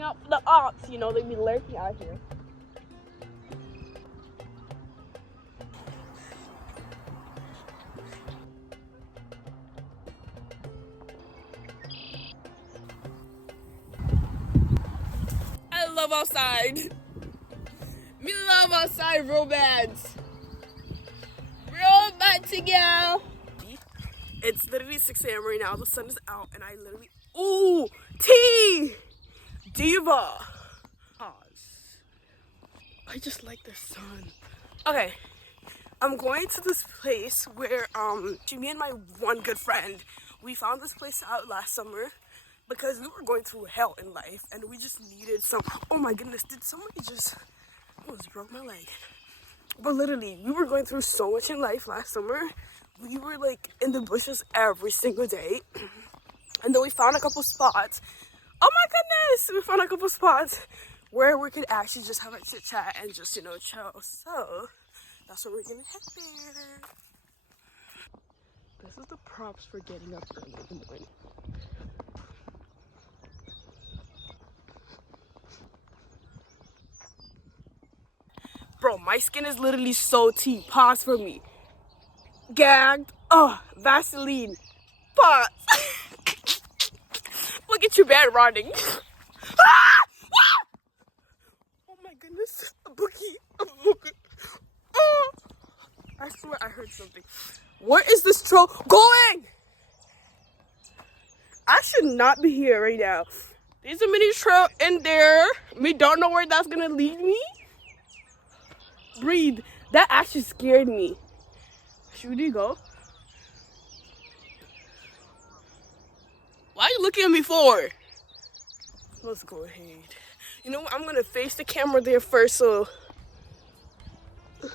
watching out for the ops. You know, they be lurking out here. I love outside. Me love outside romance. Romantic, girl. It's literally 6 a.m. right now. The sun is out, and I literally. Ooh, tea! Diva. Pause. I just like the sun. Okay, I'm going to this place where me and my one good friend, we found this place out last summer because we were going through hell in life, and we just needed some. Oh my goodness! Did somebody just almost broke my leg? But literally, we were going through so much in life last summer. We were like in the bushes every single day. And then we found a couple spots. Oh my goodness! We found a couple spots where we could actually just have a chit chat and just, you know, chill. So that's what we're gonna head there. This is the props for getting up early in the morning. Bro, my skin is literally so tea. Pause for me. Gagged. Oh, Vaseline. Pause. Look at you, bad running. Oh my goodness. Aabukiee. Oh. I swear I heard something. Where is this troll going? I should not be here right now. There's a mini trail in there. We don't know where that's gonna lead me. Breathe. That actually scared me. Should we go? Why are you looking at me for? Let's go ahead. You know what? I'm gonna face the camera there first, so I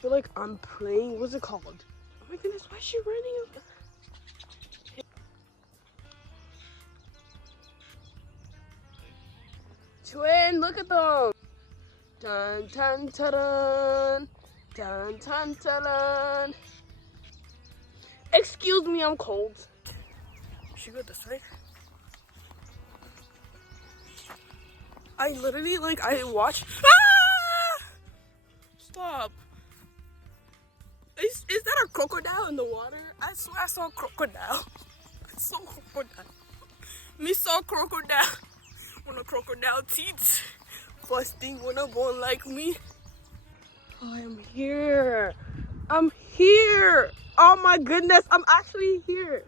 feel like I'm playing. What's it called? Oh my goodness, why is she running? Twin, look at them. Dun dun dun dun dun dun dun dun. Excuse me, I'm cold. Should we go this way? I literally I watch. Ah! Stop. Is that a crocodile in the water? I swear I saw a crocodile. I saw a crocodile. Me saw a crocodile. When a crocodile teeth. First thing when I'm born like me. Oh, I'm here. I'm here. Oh my goodness, I'm actually here.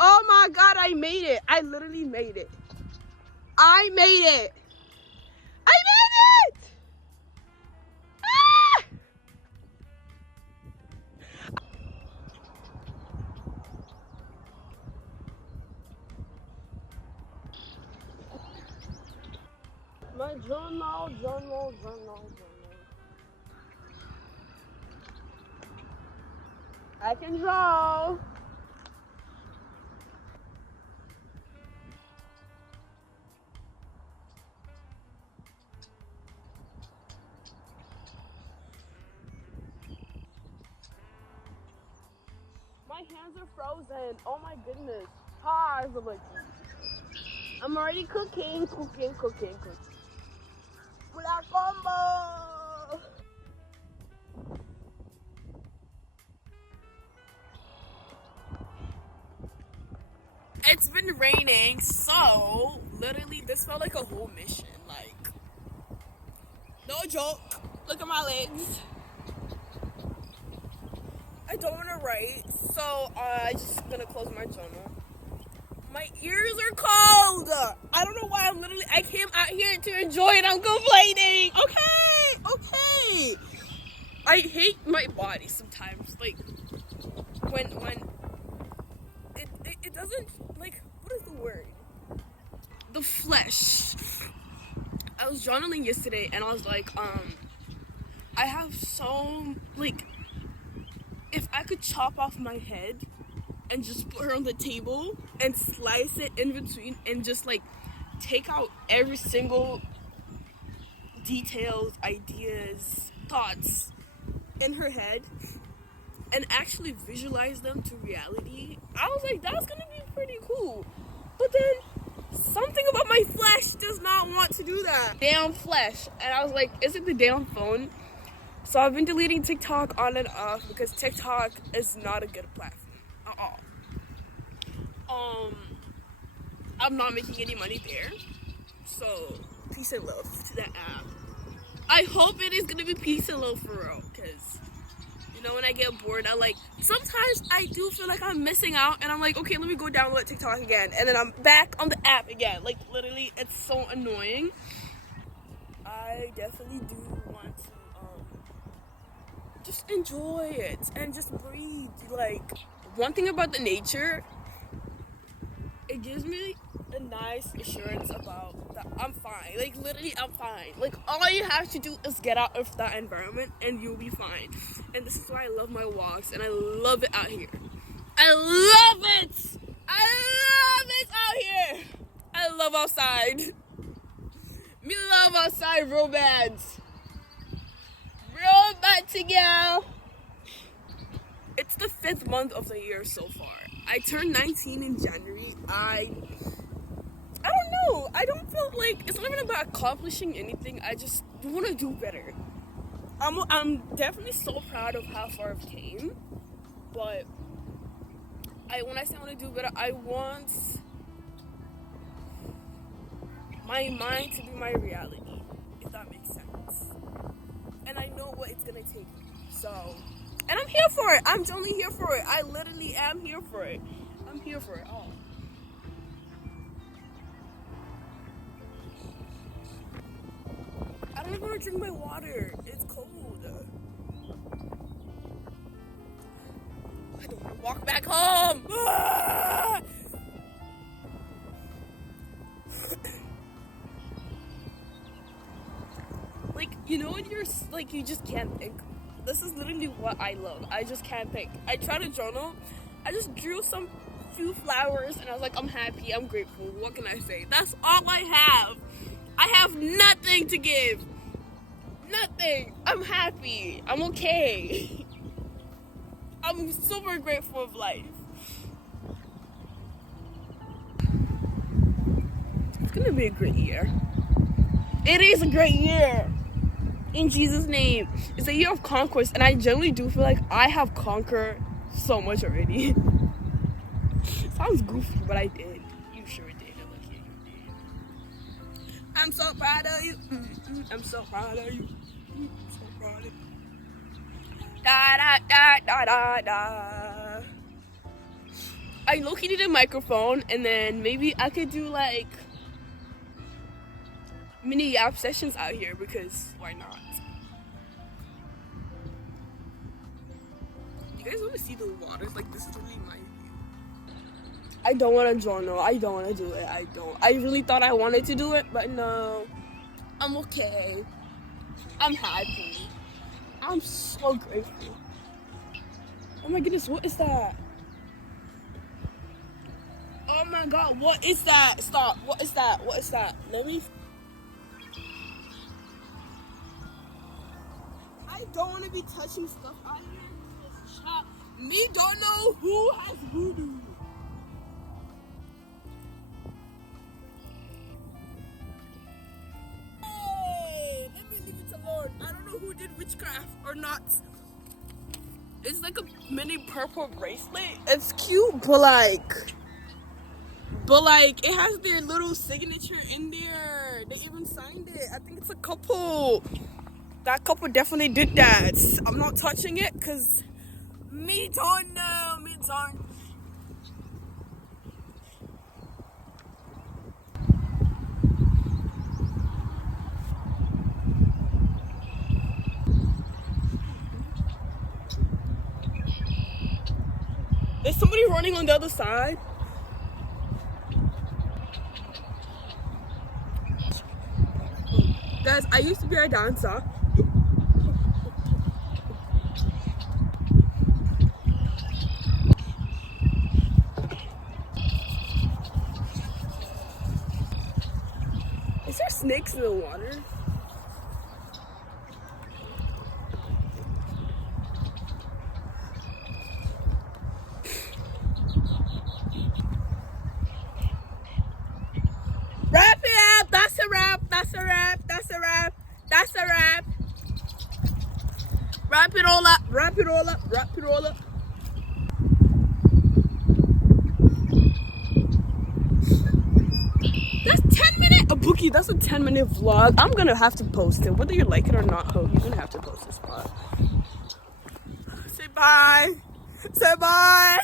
Oh my god, I made it. I literally made it. I made it. I made it. Ah! My journal. I can draw. My hands are frozen. Oh my goodness. Pause. I'm already cooking. Black combo. It's been raining, so literally this felt like a whole mission. Like, no joke. Look at my legs. I don't want to write, so I just gonna close my journal. My ears are cold. I don't know why I came out here to enjoy it. I'm complaining. Okay. I hate my body sometimes. Like when it doesn't, like, what is the word? The flesh. I was journaling yesterday and I was like, I have so, like, if I could chop off my head and just put her on the table and slice it in between and just like take out every single details, ideas, thoughts in her head and actually visualize them to reality, I was like, that's gonna be pretty cool. But then something about my flesh does not want to do that. Damn flesh. And I was like, is it the damn phone? So I've been deleting TikTok on and off because TikTok is not a good platform at all. I'm not making any money there. So peace and love to that app. I hope it is gonna be peace and love for real, because you know when I get bored, sometimes I do feel like I'm missing out, and I'm like, okay, let me go download TikTok again, and then I'm back on the app again. Like literally, it's so annoying. I definitely do want to just enjoy it and just breathe. Like one thing about the nature, it gives me a nice assurance about that I'm fine. Like literally I'm fine. Like all you have to do is get out of that environment and you'll be fine. And this is why I love my walks and I love it out here. I love it! I love it out here! I love outside. Me love outside real bad. Real bad to go. It's the 5th month of the year so far. I turned 19 in January. I don't know. I don't feel like it's not even about accomplishing anything. I just want to do better. I'm definitely so proud of how far I've came. But when I say I want to do better, I want my mind to be my reality, if that makes sense. And I know what it's gonna take. So, and I'm here for it. I'm only here for it. I literally am here for it. I'm here for it all. I don't even want to drink my water. It's cold. I don't want to walk back home. Ah! Like, you know when you're like, you just can't think. This is literally what I love. I just can't think. I try to journal. I just drew some few flowers and I was like, I'm happy, I'm grateful. What can I say? That's all I have. I have nothing to give. Nothing. I'm happy. I'm okay. I'm super grateful of life. It's gonna be a great year. It is a great year. In Jesus' name. It's a year of conquest, and I generally do feel like I have conquered so much already. Sounds goofy, but I did. You sure did. Look here, you did. I'm so proud of you. I'm so proud of you. I'm so proud of you. Da da da da da da. I low-key need a microphone, and then maybe I could do like mini yap sessions out here because why not? You guys want to see the waters? Like this is really my view. I don't want to journal. I don't want to do it. I really thought I wanted to do it, but no. I'm okay. I'm happy. I'm so grateful. Oh my goodness, what is that? Oh my god, what is that? Stop. What is that? What is that? Let me. I don't want to be touching stuff out here. Me don't know who has voodoo. Hey, let me leave it alone. I don't know who did witchcraft or not. It's like a mini purple bracelet. It's cute, but it has their little signature in there. They even signed it. I think it's a couple. That couple definitely did that. I'm not touching it because me don't know. Me don't. There's somebody running on the other side. Guys, I used to be a dancer. Is there snakes in the water? Wrap it all up. Wrap it all up. Wrap it all up. That's 10-minute aabukiee. That's a 10-minute vlog. I'm gonna have to post it, whether you like it or not. Ho, you're gonna have to post this vlog. Say bye. Say bye.